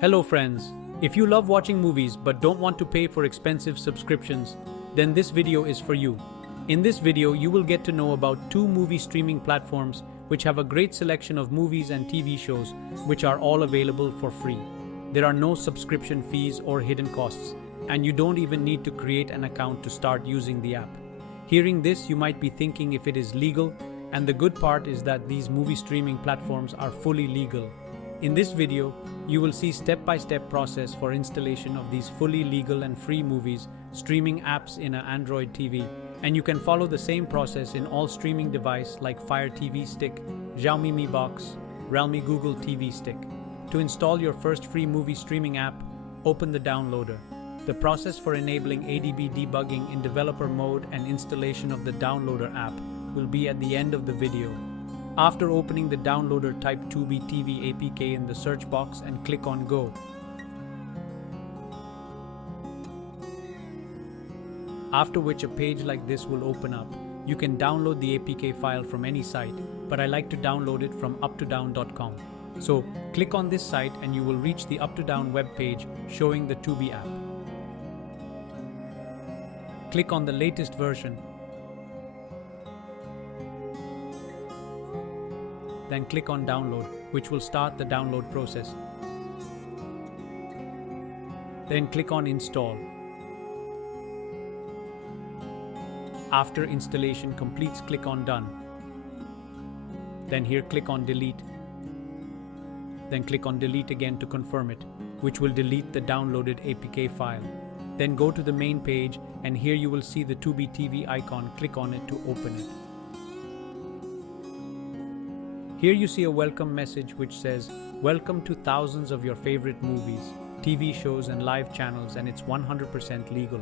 Hello friends, if you love watching movies but don't want to pay for expensive subscriptions, then this video is for you. In this video, you will get to know about 2 movie streaming platforms which have a great selection of movies and TV shows which are all available for free. There are no subscription fees or hidden costs, and you don't even need to create an account to start using the app. Hearing this, you might be thinking if it is legal, and the good part is that these movie streaming platforms are fully legal. In this video, you will see step-by-step process for installation of these fully legal and free movies streaming apps in an Android TV, and you can follow the same process in all streaming device like Fire TV Stick, Xiaomi Mi Box, Realme Google TV Stick. To install your first free movie streaming app, open the downloader. The process for enabling ADB debugging in developer mode and installation of the downloader app will be at the end of the video. After opening the downloader, type Tubi TV APK in the search box and click on Go. After which a page like this will open up. You can download the APK file from any site, but I like to download it from uptodown.com. So click on this site and you will reach the Uptodown web page showing the Tubi app. Click on the latest version. Then click on download, which will start the download process. Then click on install. After installation completes, click on done. Then here click on delete. Then click on delete again to confirm it, which will delete the downloaded APK file. Then go to the main page and here you will see the Tubi TV icon. Click on it to open it. Here you see a welcome message which says, "Welcome to thousands of your favorite movies, TV shows and live channels, and it's 100% legal."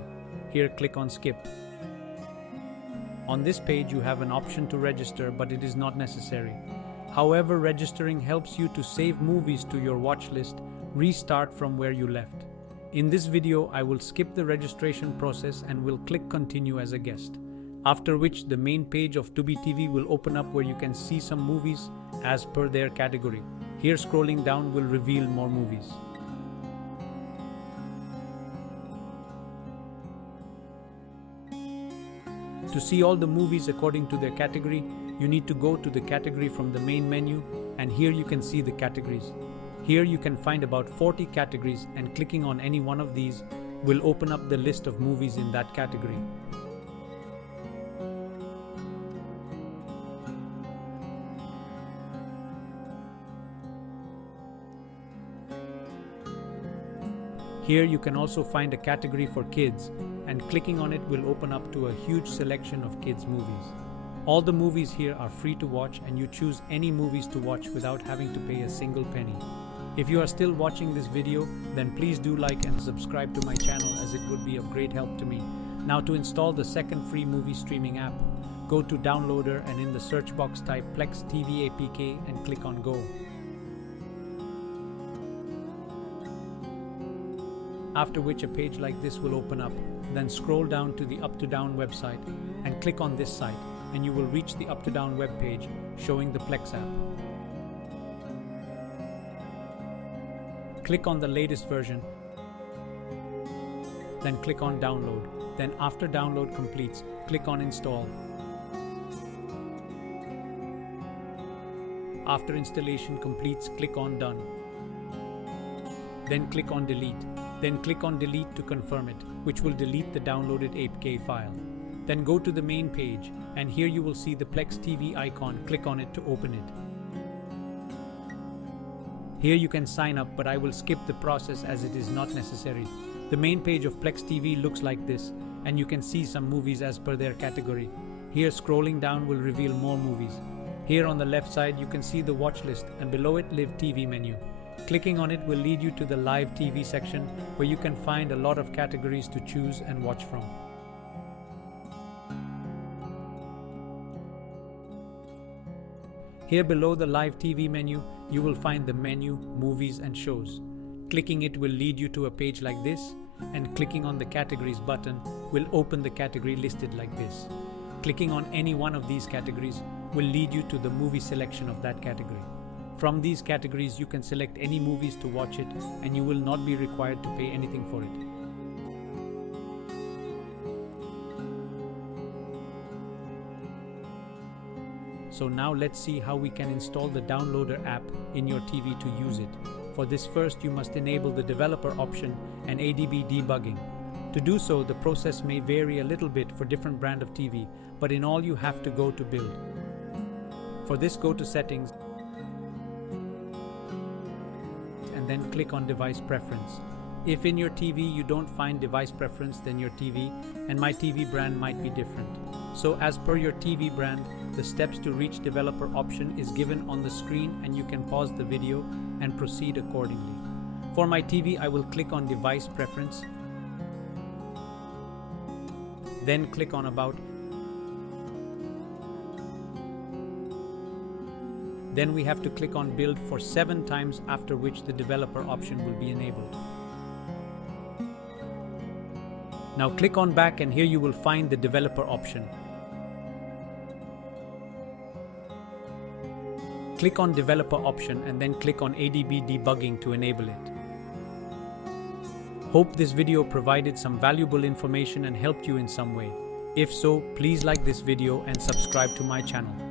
Here click on skip. On this page you have an option to register, but it is not necessary. However, registering helps you to save movies to your watch list, restart from where you left. In this video, I will skip the registration process and will click continue as a guest. After which the main page of Tubi TV will open up where you can see some movies as per their category. Here scrolling down will reveal more movies. To see all the movies according to their category, you need to go to the category from the main menu, and here you can see the categories. Here you can find about 40 categories, and clicking on any one of these will open up the list of movies in that category. Here you can also find a category for kids, and clicking on it will open up to a huge selection of kids movies. All the movies here are free to watch, and you choose any movies to watch without having to pay a single penny. If you are still watching this video, then please do like and subscribe to my channel, as it would be of great help to me. Now to install the second free movie streaming app, go to downloader and in the search box type Plex TV APK and click on Go. After which a page like this will open up. Then scroll down to the Uptodown website and click on this site, and you will reach the Uptodown web page showing the Plex app. Click on the latest version. Then click on download. Then after download completes, click on install. After installation completes, click on done. Then click on delete. Then click on delete to confirm it, which will delete the downloaded APK file. Then go to the main page, and here you will see the Plex TV icon. Click on it to open it. Here you can sign up, but I will skip the process as it is not necessary. The main page of Plex TV looks like this, and you can see some movies as per their category. Here scrolling down will reveal more movies. Here on the left side you can see the watch list, and below it Live TV menu. Clicking on it will lead you to the Live TV section, where you can find a lot of categories to choose and watch from. Here below the Live TV menu, you will find the menu, movies and shows. Clicking it will lead you to a page like this, and clicking on the categories button will open the category listed like this. Clicking on any one of these categories will lead you to the movie selection of that category. From these categories, you can select any movies to watch it, and you will not be required to pay anything for it. So now let's see how we can install the downloader app in your TV to use it. For this, first you must enable the developer option and ADB debugging. To do so, the process may vary a little bit for different brand of TV, but in all you have to go to build. For this, go to settings and then click on device preference. If in your TV you don't find device preference, then your TV and my TV brand might be different. So as per your TV brand, the steps to reach developer option is given on the screen, and you can pause the video and proceed accordingly. For my TV, I will click on device preference, then click on about. Then we have to click on build for 7 times, after which the developer option will be enabled. Now click on back, and here you will find the developer option. Click on developer option and then click on ADB debugging to enable it. Hope this video provided some valuable information and helped you in some way. If so, please like this video and subscribe to my channel.